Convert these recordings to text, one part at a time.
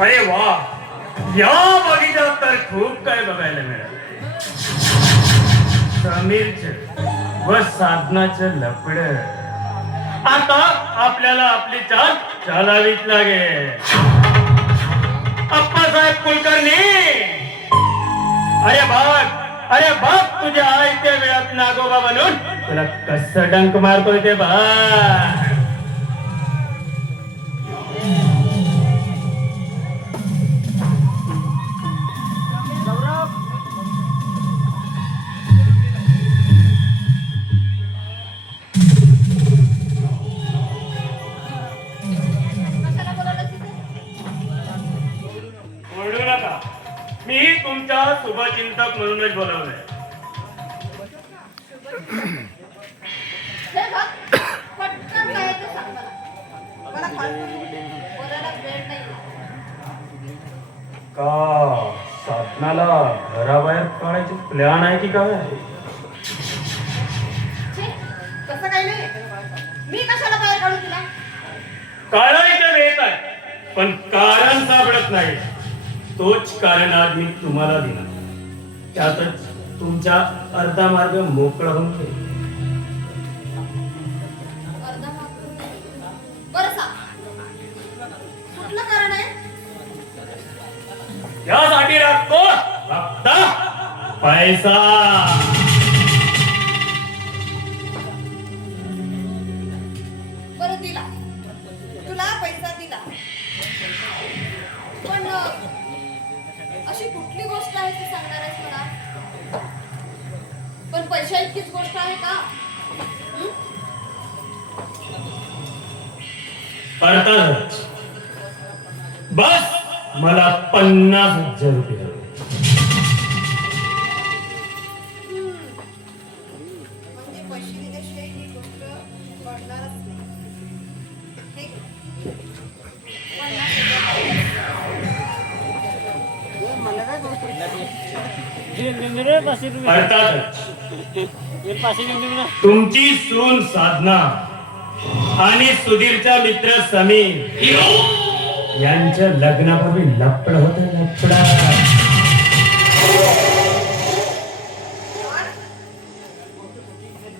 अरे वा, या बगीचात तर खूप काय बघायला मिळालं. समीरचं व साधनाचं लफड. आता आपल्याला आपली चाल चालावीच लागेल. अप्पासाहेब कुलकर्णी, अरे बघ तुझ्या आयत्या वेळात नागोबा बनून तुला कसं डंक मारतोय ते बघ. ओरडू नका, मी तुमच्या शुभचिंतक म्हणूनच बोलवलंय. का साधनाला घराबाहेर काढायची प्लॅन आहे की काय? कसं काही नाही, मी कशाला बाहेर काढू तिला? काढायचं येत आहे, पण कारण सापडत नाही. तोच कारण आज मी तुम्हाला दिला. त्यातच तुमचा अर्धा मार्ग मोकळा होऊन गेला. बरं सांग, कुठलं कारण आहे? यासाठी लागतो फक्त पैसा. बरं दिला, तुला पैसा दिला, पण अशी कुठली गोष्ट आहे ती सांगणार आहेस मला? पण पैशा इतकीच गोष्ट आहे का? अर्थातच. बस मला 50,000 रुपये हवे. म्हणजे पैसे दिल्याशिवाय ही गोष्ट घडणारच नाही. ठीक आहे. 50,000. अर्थातच तुमची सून साधना आणि सुधीरचा मित्र समीर यांच्या लग्नापूर्वी लफड होत. लफडा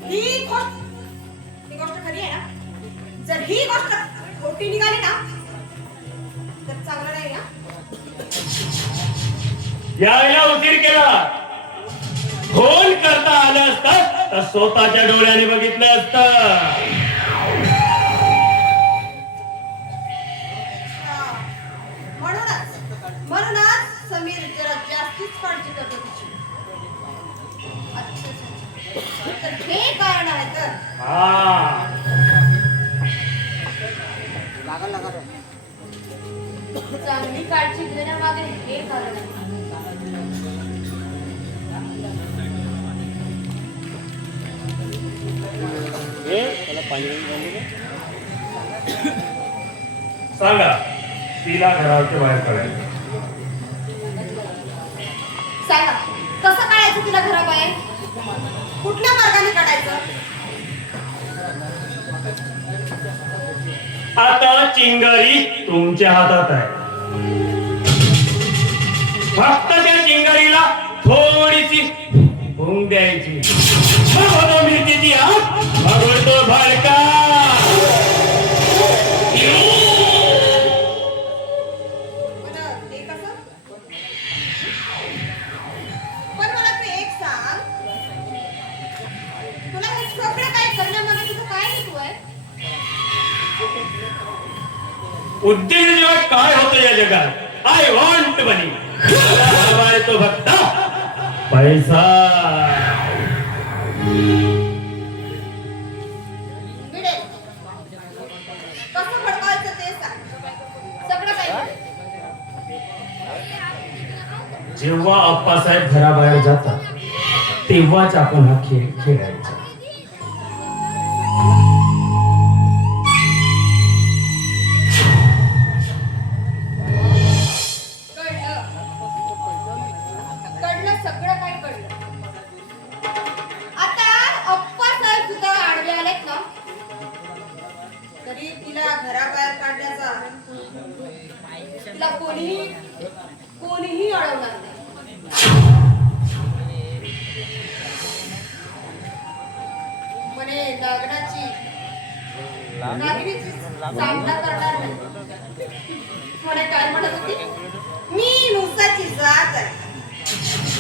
ही गोष्ट खरी आहे ना? जर ही गोष्ट खोटी निघाली ना तर चांगलं नाही ना. यायला उशीर केला. फोन करता आलं असतं तर स्वतःच्या डोळ्याने बघितलं असतं. म्हणूनच समीर जरा जास्तीच काळजी करतो तिची. तर हे कारण आहे तर. चांगली काळजी घेण्यामागे हे कारण आहे. सांगा, तिला घराच्या बाहेर काढायचं. सांगा, कसं काढायचं तिला घराबाहेर? कुठल्या मार्गाने काढायचं? आता चिंगारी तुमच्या हातात आहे. फक्त त्या चिंगारीला थोडीशी भूक द्यायची. मग होतो मिरचीची आग, मग होतो भडका. ते कसं? पण मला तू एक सांग, तुला हे सगळं काय करण्यामागे तुझं काय हेतू आहे? उद्देश काय होतं या जगात? आय वॉन्ट मनी. हवा आहे तो फक्त पैसा. मिळेल. कसं भडकावायचं ते सांग. सगळं काय मिळेल. जेव्हा अप्पासाहेब घराबाहेर जातात तेव्हाच आपण हा खेळ खेळायचा. कळलं, सगळं काय कळलं. आता अप्पासाहेब सुद्धा आडवे आलेत ना, तुला कोणीही अडवणार नाही. म्हणे नागिनीची सामना करणार नाही. म्हणे काय म्हणत होती, मी मुसाची जात आहे.